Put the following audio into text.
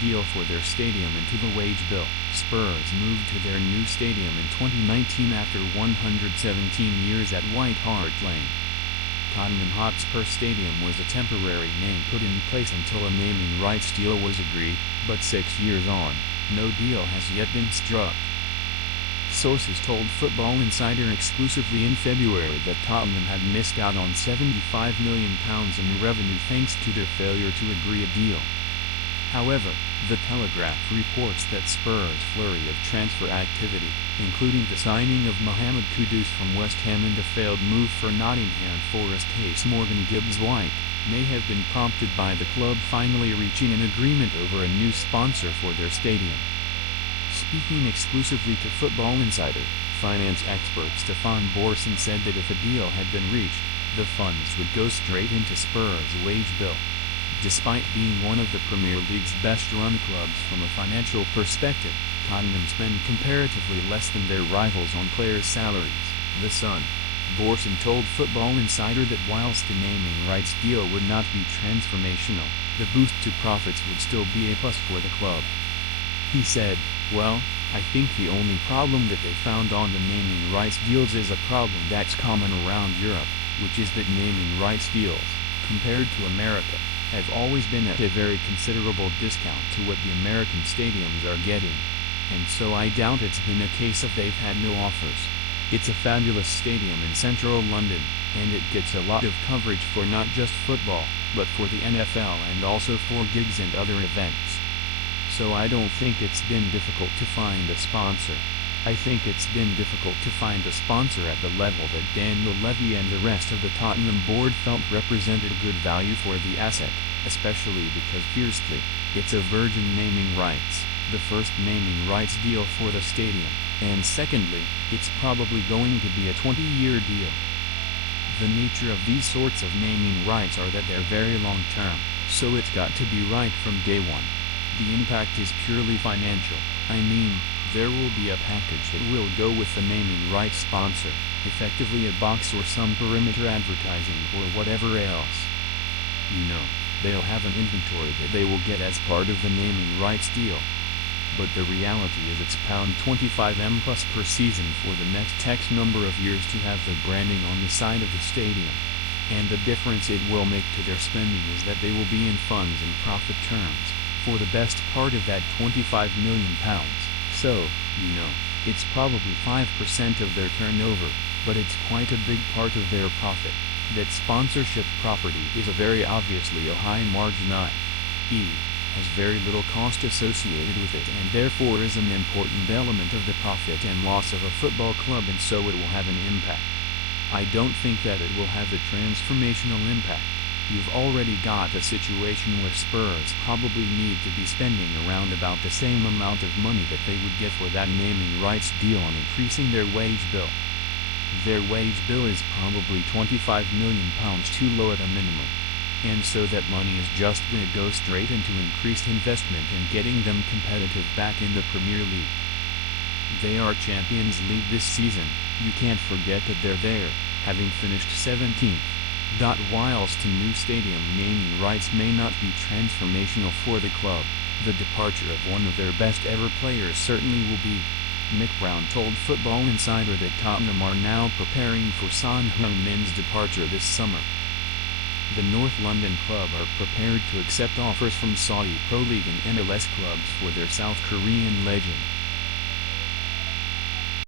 deal for their stadium into the wage bill. Spurs moved to their new stadium in 2019 after 117 years at White Hart Lane. Tottenham Hotspur Stadium was a temporary name put in place until a naming rights deal was agreed, but 6 years on, no deal has yet been struck. Sources told Football Insider exclusively in February that Tottenham had missed out on £75 million in revenue thanks to their failure to agree a deal. However, The Telegraph reports that Spurs' flurry of transfer activity, including the signing of Mohamed Kudus from West Ham and a failed move for Nottingham Forest ace Morgan Gibbs-White, may have been prompted by the club finally reaching an agreement over a new sponsor for their stadium. Speaking exclusively to Football Insider, finance expert Stefan Borson said that if a deal had been reached, the funds would go straight into Spurs' wage bill. Despite being one of the Premier League's best-run clubs from a financial perspective, Tottenham spend comparatively less than their rivals on players' salaries. The Sun. Borson told Football Insider that whilst the naming rights deal would not be transformational, the boost to profits would still be a plus for the club. He said, "Well, I think the only problem that they found on the naming rights deals is a problem that's common around Europe, which is that naming rights deals, compared to America, have always been at a very considerable discount to what the American stadiums are getting. And so I doubt it's been a case of they've had no offers. It's a fabulous stadium in central London, and it gets a lot of coverage for not just football, but for the NFL and also for gigs and other events. So I don't think it's been difficult to find a sponsor. I think it's been difficult to find a sponsor at the level that Daniel Levy and the rest of the Tottenham board felt represented good value for the asset, especially because firstly, it's a virgin naming rights, the first naming rights deal for the stadium, and secondly, it's probably going to be a 20-year deal. The nature of these sorts of naming rights are that they're very long-term, so it's got to be right from day one. The impact is purely financial. I mean, there will be a package that will go with the naming rights sponsor, effectively a box or some perimeter advertising or whatever else. You know, they'll have an inventory that they will get as part of the naming rights deal. But the reality is it's £25 plus per season for the next X number of years to have the branding on the side of the stadium. And the difference it will make to their spending is that they will be in funds and profit terms, for the best part of that £25 million. So, you know, it's probably 5% of their turnover, but it's quite a big part of their profit. That sponsorship property is a very obviously a high margin i.e., has very little cost associated with it and therefore is an important element of the profit and loss of a football club, and so it will have an impact. I don't think that it will have a transformational impact. You've already got a situation where Spurs probably need to be spending around about the same amount of money that they would get for that naming rights deal on increasing their wage bill. Their wage bill is probably £25 million too low at a minimum. And so that money is just going to go straight into increased investment and getting them competitive back in the Premier League. They are Champions League this season, you can't forget that they're there, having finished 17th. Whilst a new stadium naming rights may not be transformational for the club, the departure of one of their best ever players certainly will be. Mick Brown told Football Insider that Tottenham are now preparing for Son Heung-min's departure this summer. The North London club are prepared to accept offers from Saudi Pro League and MLS clubs for their South Korean legend.